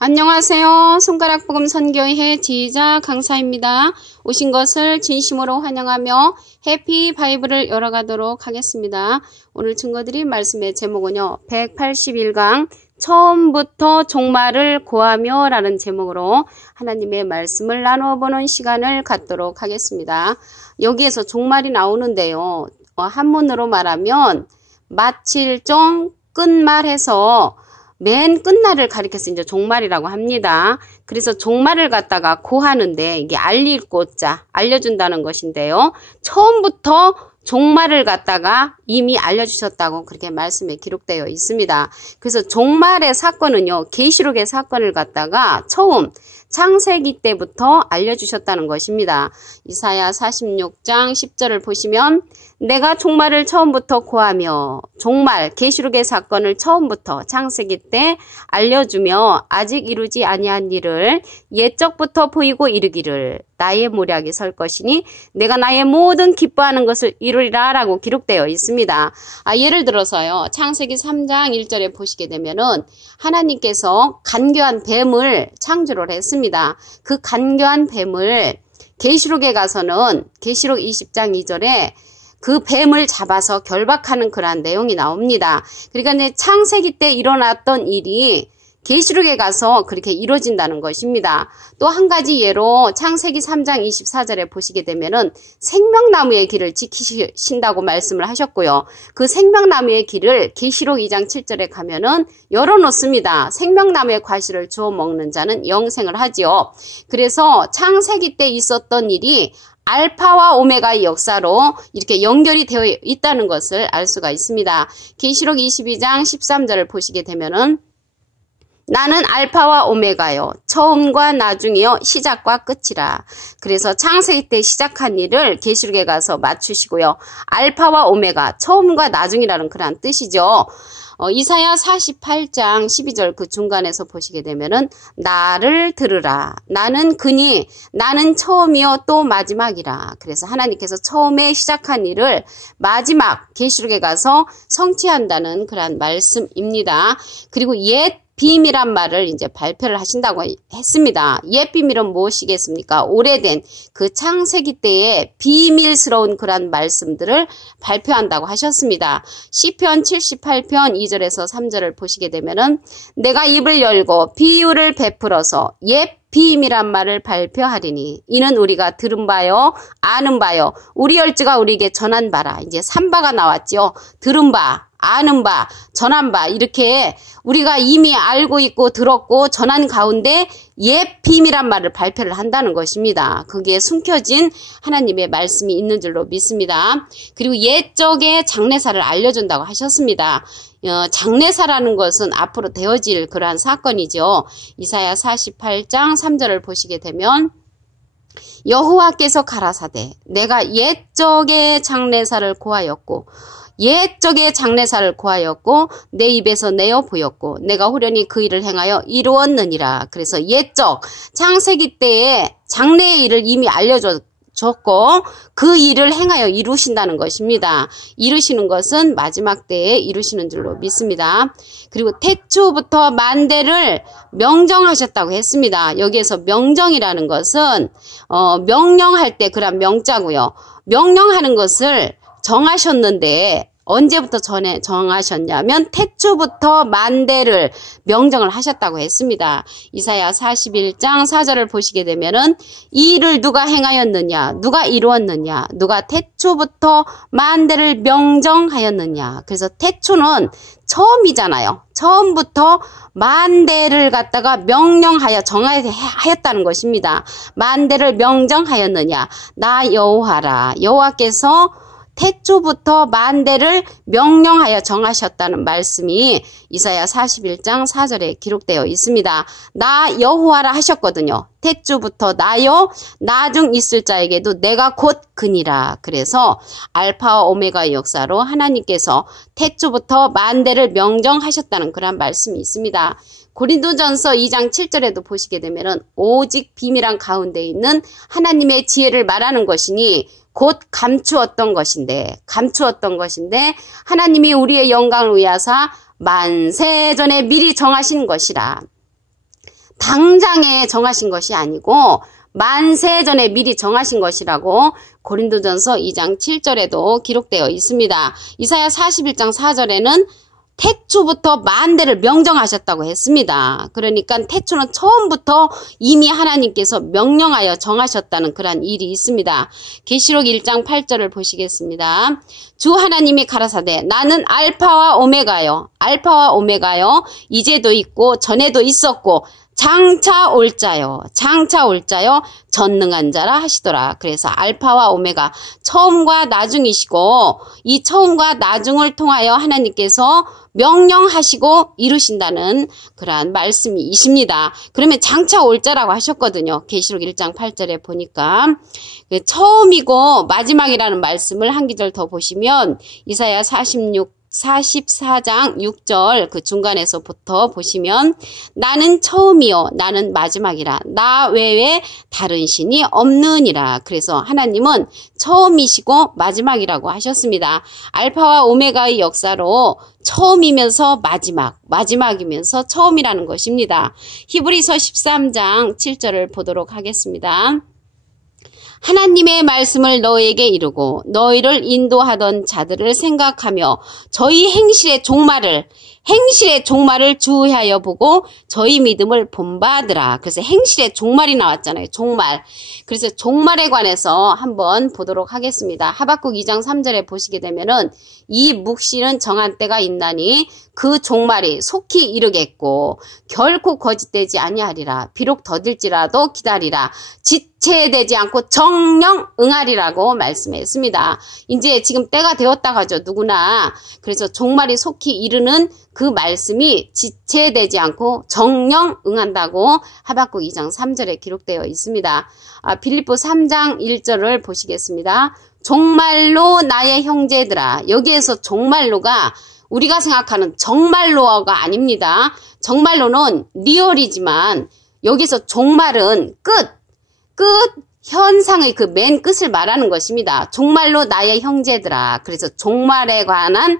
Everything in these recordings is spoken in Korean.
안녕하세요. 손가락복음 선교회 지휘자 강사입니다. 오신 것을 진심으로 환영하며 해피 바이블을 열어가도록 하겠습니다. 오늘 증거드린 말씀의 제목은요. 181강 처음부터 종말을 고하며 라는 제목으로 하나님의 말씀을 나누어보는 시간을 갖도록 하겠습니다. 여기에서 종말이 나오는데요. 한문으로 말하면 마칠종 끝말해서 맨 끝날을 가리켜서 이제 종말이라고 합니다. 그래서 종말을 갖다가 고하는데 이게 알릴 고자 알려준다는 것인데요. 처음부터 종말을 갖다가 이미 알려주셨다고 그렇게 말씀에 기록되어 있습니다. 그래서 종말의 사건은요. 계시록의 사건을 갖다가 처음 창세기 때부터 알려주셨다는 것입니다. 이사야 46장 10절을 보시면 내가 종말을 처음부터 고하며 종말 계시록의 사건을 처음부터 창세기 때 알려주며 아직 이루지 아니한 일을 옛적부터 보이고 이르기를 나의 모략이 설 것이니 내가 나의 모든 기뻐하는 것을 이루리라 라고 기록되어 있습니다. 예를 들어서요. 창세기 3장 1절에 보시게 되면은 하나님께서 간교한 뱀을 창조를 했습니다. 그 간교한 뱀을 계시록에 가서는 계시록 20장 2절에 그 뱀을 잡아서 결박하는 그러한 내용이 나옵니다. 그러니까 이제 창세기 때 일어났던 일이 계시록에 가서 그렇게 이루어진다는 것입니다. 또 한 가지 예로 창세기 3장 24절에 보시게 되면은 생명나무의 길을 지키신다고 말씀을 하셨고요. 그 생명나무의 길을 계시록 2장 7절에 가면은 열어놓습니다. 생명나무의 과실을 주워 먹는 자는 영생을 하지요. 그래서 창세기 때 있었던 일이 알파와 오메가의 역사로 이렇게 연결이 되어 있다는 것을 알 수가 있습니다. 계시록 22장 13절을 보시게 되면은 나는 알파와 오메가요. 처음과 나중이요. 시작과 끝이라. 그래서 창세기 때 시작한 일을 계시록에 가서 맞추시고요. 알파와 오메가, 처음과 나중이라는 그런 뜻이죠. 이사야 48장 12절 그 중간에서 보시게 되면은 나를 들으라. 나는 그니 나는 처음이요 또 마지막이라. 그래서 하나님께서 처음에 시작한 일을 마지막 계시록에 가서 성취한다는 그런 말씀입니다. 그리고 옛 비밀이란 말을 이제 발표를 하신다고 했습니다. 옛 비밀은 무엇이겠습니까? 오래된 그 창세기 때의 비밀스러운 그런 말씀들을 발표한다고 하셨습니다. 시편 78편 2절에서 3절을 보시게 되면은 내가 입을 열고 비유를 베풀어서 옛 비밀한 말을 발표하리니 이는 우리가 들은 바요 아는 바요 우리 열주가 우리에게 전한 바라. 이제 3바가 나왔죠. 들은 바 아는 바, 전한 바 이렇게 우리가 이미 알고 있고 들었고 전한 가운데 옛 비밀한 말을 발표를 한다는 것입니다. 거기에 숨겨진 하나님의 말씀이 있는 줄로 믿습니다. 그리고 옛적의 장래사를 알려준다고 하셨습니다. 장래사라는 것은 앞으로 되어질 그러한 사건이죠. 이사야 48장 3절을 보시게 되면 여호와께서 가라사대 내가 옛적의 장래사를 고하였고 옛적의 장래사를 고하였고 내 입에서 내어 보였고 내가 호련히 그 일을 행하여 이루었느니라. 그래서 옛적 창세기 때의 장래의 일을 이미 알려줬고 그 일을 행하여 이루신다는 것입니다. 이루시는 것은 마지막 때에 이루시는 줄로 믿습니다. 그리고 태초부터 만대를 명정하셨다고 했습니다. 여기에서 명정이라는 것은 명령할 때 그런 명자고요. 명령하는 것을 정하셨는데 언제부터 정하셨냐면 태초부터 만대를 명정을 하셨다고 했습니다. 이사야 41장 4절을 보시게 되면은 이 일을 누가 행하였느냐 누가 이루었느냐 누가 태초부터 만대를 명정하였느냐. 그래서 태초는 처음이잖아요. 처음부터 만대를 갖다가 명령하여 정하였다는 것입니다. 만대를 명정하였느냐 나 여호와라. 여호와께서 태초부터 만대를 명령하여 정하셨다는 말씀이 이사야 41장 4절에 기록되어 있습니다. 나 여호와라 하셨거든요. 태초부터 나요 나중 있을 자에게도 내가 곧 그니라. 그래서 알파와 오메가의 역사로 하나님께서 태초부터 만대를 명정하셨다는 그런 말씀이 있습니다. 고린도전서 2장 7절에도 보시게 되면은 오직 비밀한 가운데 있는 하나님의 지혜를 말하는 것이니 곧 감추었던 것인데 하나님이 우리의 영광을 위하사 만세 전에 미리 정하신 것이라. 당장에 정하신 것이 아니고 만세 전에 미리 정하신 것이라고 고린도전서 2장 7절에도 기록되어 있습니다. 이사야 41장 4절에는 태초부터 만대를 명정하셨다고 했습니다. 그러니까 태초는 처음부터 이미 하나님께서 명령하여 정하셨다는 그러한 일이 있습니다. 계시록 1장 8절을 보시겠습니다. 주 하나님이 가라사대 나는 알파와 오메가요. 알파와 오메가요. 이제도 있고 전에도 있었고 장차 올 자요. 장차 올 자요. 전능한 자라 하시더라. 그래서 알파와 오메가 처음과 나중이시고 이 처음과 나중을 통하여 하나님께서 명령하시고 이루신다는 그러한 말씀이십니다. 그러면 장차 올 자라고 하셨거든요. 계시록 1장 8절에 보니까 처음이고 마지막이라는 말씀을 한 구절 더 보시면 이사야 44장 6절 그 중간에서부터 보시면 나는 처음이요 나는 마지막이라 나 외에 다른 신이 없느니라. 그래서 하나님은 처음이시고 마지막이라고 하셨습니다. 알파와 오메가의 역사로 처음이면서 마지막이면서 처음이라는 것입니다. 히브리서 13장 7절을 보도록 하겠습니다. 하나님의 말씀을 너희에게 이루고 너희를 인도하던 자들을 생각하며 저희 행실의 종말을 주의하여 보고 저희 믿음을 본받으라. 그래서 행실의 종말이 나왔잖아요. 종말. 그래서 종말에 관해서 한번 보도록 하겠습니다. 하박국 2장 3절에 보시게 되면은 이 묵시는 정한 때가 있나니 그 종말이 속히 이르겠고 결코 거짓되지 아니하리라. 비록 더딜지라도 기다리라. 지체되지 않고 정령 응하리라고 말씀했습니다. 이제 지금 때가 되었다 하죠. 누구나. 그래서 종말이 속히 이르는 그 말씀이 지체되지 않고 정령 응한다고 하박국 2장 3절에 기록되어 있습니다. 빌립보 3장 1절을 보시겠습니다. 종말로 나의 형제들아. 여기에서 종말로가 우리가 생각하는 정말로가 아닙니다. 정말로는 리얼이지만 여기서 종말은 끝 현상의 그 맨 끝을 말하는 것입니다. 종말로 나의 형제들아. 그래서 종말에 관한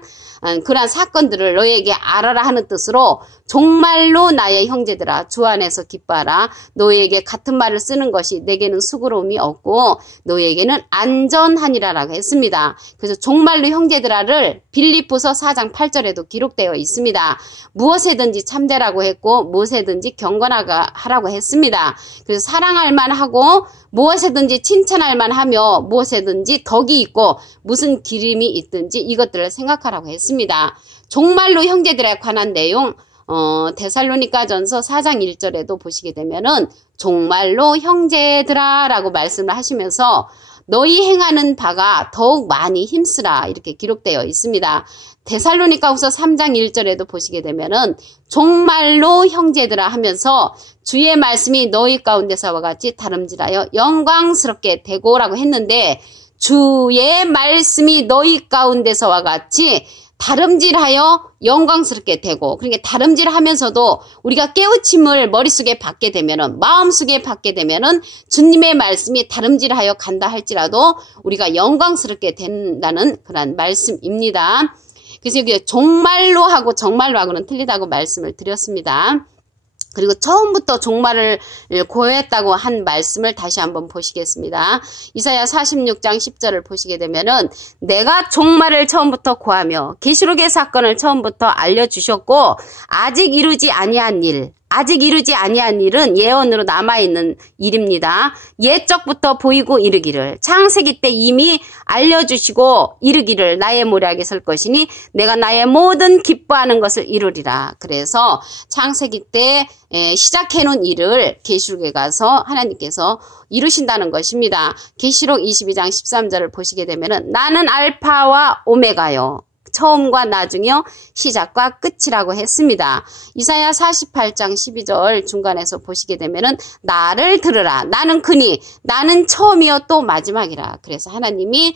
그러한 사건들을 너에게 알아라 하는 뜻으로 종말로 나의 형제들아 주 안에서 기뻐하라. 너에게 같은 말을 쓰는 것이 내게는 수고로움이 없고 너에게는 안전하니라라고 했습니다. 그래서 종말로 형제들아를 빌립보서 4장 8절에도 기록되어 있습니다. 무엇에든지 참되라고 했고 무엇에든지 경건하라고 했습니다. 그래서 사랑할 만하고 무엇에든지 칭찬할 만하며 무엇에든지 덕이 있고 무슨 기림이 있든지 이것들을 생각하라고 했습니다. 종말로 형제들에 관한 내용 데살로니가전서 4장 1절에도 보시게 되면은 종말로 형제들아 라고 말씀을 하시면서 너희 행하는 바가 더욱 많이 힘쓰라 이렇게 기록되어 있습니다. 데살로니가후서 3장 1절에도 보시게 되면은 종말로 형제들아 하면서 주의 말씀이 너희 가운데서와 같이 다름질하여 영광스럽게 되고라고 했는데 주의 말씀이 너희 가운데서와 같이 다름질하여 영광스럽게 되고 그러니까 다름질하면서도 우리가 깨우침을 머릿속에 받게 되면은 마음속에 받게 되면은 주님의 말씀이 다름질하여 간다 할지라도 우리가 영광스럽게 된다는 그런 말씀입니다. 그래서 여기 종말로 하고 정말로 하고는 틀리다고 말씀을 드렸습니다. 그리고 처음부터 종말을 고했다고 한 말씀을 다시 한번 보시겠습니다. 이사야 46장 10절을 보시게 되면은 내가 종말을 처음부터 고하며 계시록의 사건을 처음부터 알려주셨고 아직 이루지 아니한 일은 예언으로 남아있는 일입니다. 옛적부터 보이고 이르기를 창세기 때 이미 알려주시고 이르기를 나의 모략에 설 것이니 내가 나의 모든 기뻐하는 것을 이루리라. 그래서 창세기 때 시작해놓은 일을 계시록에 가서 하나님께서 이루신다는 것입니다. 계시록 22장 13절을 보시게 되면은 나는 알파와 오메가요. 처음과 나중이요 시작과 끝이라고 했습니다. 이사야 48장 12절 중간에서 보시게 되면은 나를 들으라. 나는 그니 나는 처음이요 또 마지막이라. 그래서 하나님이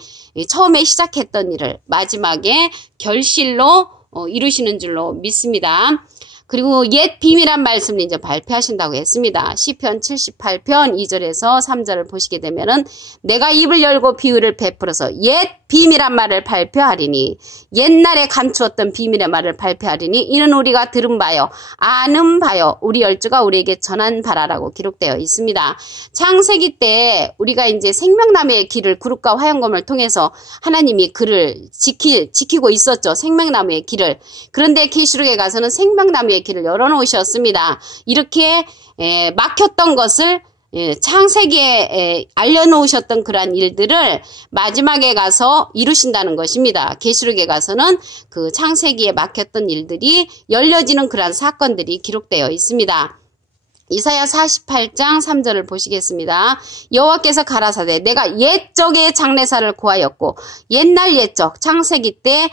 처음에 시작했던 일을 마지막에 결실로 이루시는 줄로 믿습니다. 그리고 옛 비밀한 말씀을 이제 발표하신다고 했습니다. 시편 78편 2절에서 3절을 보시게 되면은 내가 입을 열고 비유를 베풀어서 옛 비밀한 말을 발표하리니 옛날에 감추었던 비밀의 말을 발표하리니 이는 우리가 들은 바요 아는 바요 우리 열조가 우리에게 전한 바라라고 기록되어 있습니다. 창세기 때 우리가 이제 생명나무의 길을 구름과 화염검을 통해서 하나님이 그를 지키고 있었죠. 생명나무의 길을. 그런데 계시록에 가서는 생명나무의 길을 열어놓으셨습니다. 이렇게 막혔던 것을 창세기에 알려놓으셨던 그러한 일들을 마지막에 가서 이루신다는 것입니다. 계시록에 가서는 그 창세기에 막혔던 일들이 열려지는 그러한 사건들이 기록되어 있습니다. 이사야 48장 3절을 보시겠습니다. 여호와께서 가라사대 내가 옛적의 장래사를 고하였고 옛날 옛적 창세기 때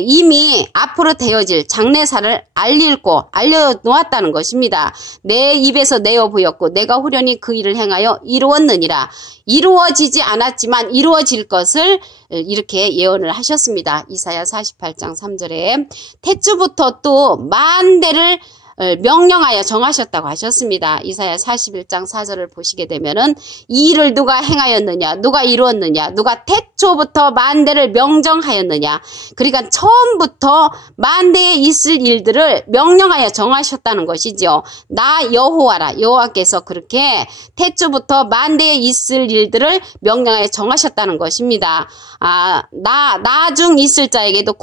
이미 앞으로 되어질 장래사를 알려놓았다는 것입니다. 내 입에서 내어 보였고 내가 후련히 그 일을 행하여 이루었느니라. 이루어지지 않았지만 이루어질 것을 이렇게 예언을 하셨습니다. 이사야 48장 3절에 태초부터 또 만대를 명령하여 정하셨다고 하셨습니다. 이사야 41장 4절을 보시게 되면은 이 일을 누가 행하였느냐, 누가 이루었느냐, 누가 태초부터 만대를 명정하였느냐. 그러니까 처음부터 만대에 있을 일들을 명령하여 정하셨다는 것이죠. 나 여호와라. 여호와께서 그렇게 태초부터 만대에 있을 일들을 명령하여 정하셨다는 것입니다. 나중 있을 자에게도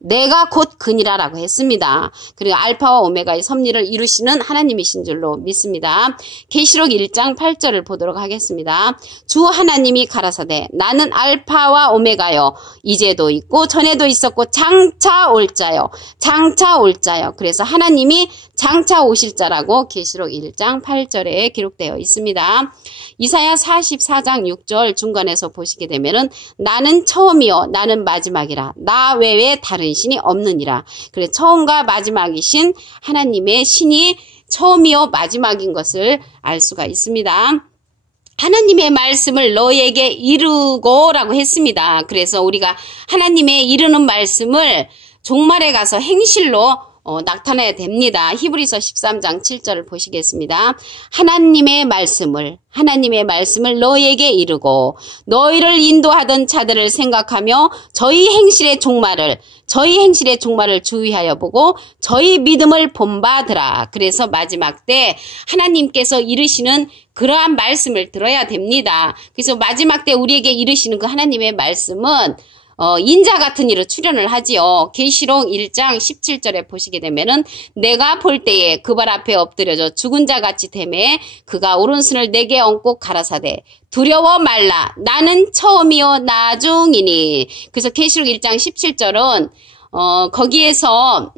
내가 곧 그니라라고 했습니다. 그리고 알파와 오메가의 섭리를 이루시는 하나님이신 줄로 믿습니다. 계시록 1장 8절을 보도록 하겠습니다. 주 하나님이 가라사대 나는 알파와 오메가요 이제도 있고 전에도 있었고 장차 올 자요. 장차 올 자요. 그래서 하나님이 장차 오실 자라고 계시록 1장 8절에 기록되어 있습니다. 이사야 44장 6절 중간에서 보시게 되면은 나는 처음이요 나는 마지막이라 나 외에 다른 신이 없느니라. 그래 처음과 마지막이신 하나님의 신이 처음이요 마지막인 것을 알 수가 있습니다. 하나님의 말씀을 너에게 이루고라고 했습니다. 그래서 우리가 하나님의 이루는 말씀을 종말에 가서 행실로 나타내야 됩니다. 히브리서 13장 7절을 보시겠습니다. 하나님의 말씀을 너희에게 이루고 너희를 인도하던 자들을 생각하며 저희 행실의 종말을 주의하여 보고 저희 믿음을 본받으라. 그래서 마지막 때 하나님께서 이루시는 그러한 말씀을 들어야 됩니다. 그래서 마지막 때 우리에게 이루시는 그 하나님의 말씀은 인자 같은 이로 출현을 하지요. 계시록 1장 17절에 보시게 되면은 내가 볼 때에 그 발 앞에 엎드려져 죽은 자 같이 되매 그가 오른손을 내게 얹고 가라사대 두려워 말라 나는 처음이요 나중이니. 그래서 계시록 1장 17절은 거기에서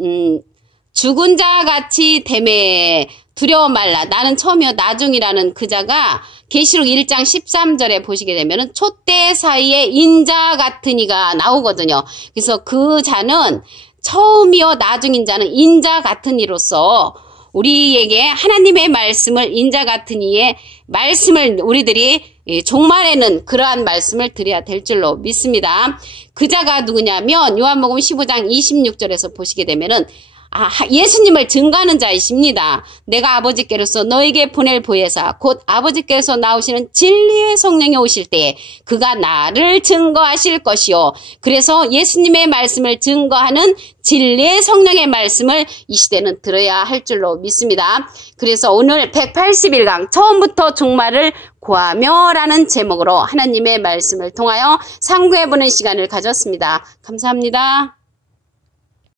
죽은 자 같이 되매 두려워 말라 나는 처음이요 나중이라는 그 자가 계시록 1장 13절에 보시게 되면은 촛대 사이에 인자 같은 이가 나오거든요. 그래서 그 자는 처음이요 나중인 자는 인자 같은 이로서 우리에게 하나님의 말씀을 인자 같은 이의 말씀을 우리들이 종말에는 그러한 말씀을 드려야 될 줄로 믿습니다. 그 자가 누구냐면 요한복음 15장 26절에서 보시게 되면은 예수님을 증거하는 자이십니다. 내가 아버지께로서 너에게 보낼 보혜사 곧 아버지께로서 나오시는 진리의 성령이 오실 때에 그가 나를 증거하실 것이요. 그래서 예수님의 말씀을 증거하는 진리의 성령의 말씀을 이 시대는 들어야 할 줄로 믿습니다. 그래서 오늘 180일강 처음부터 종말을 구하며 라는 제목으로 하나님의 말씀을 통하여 상고해보는 시간을 가졌습니다. 감사합니다.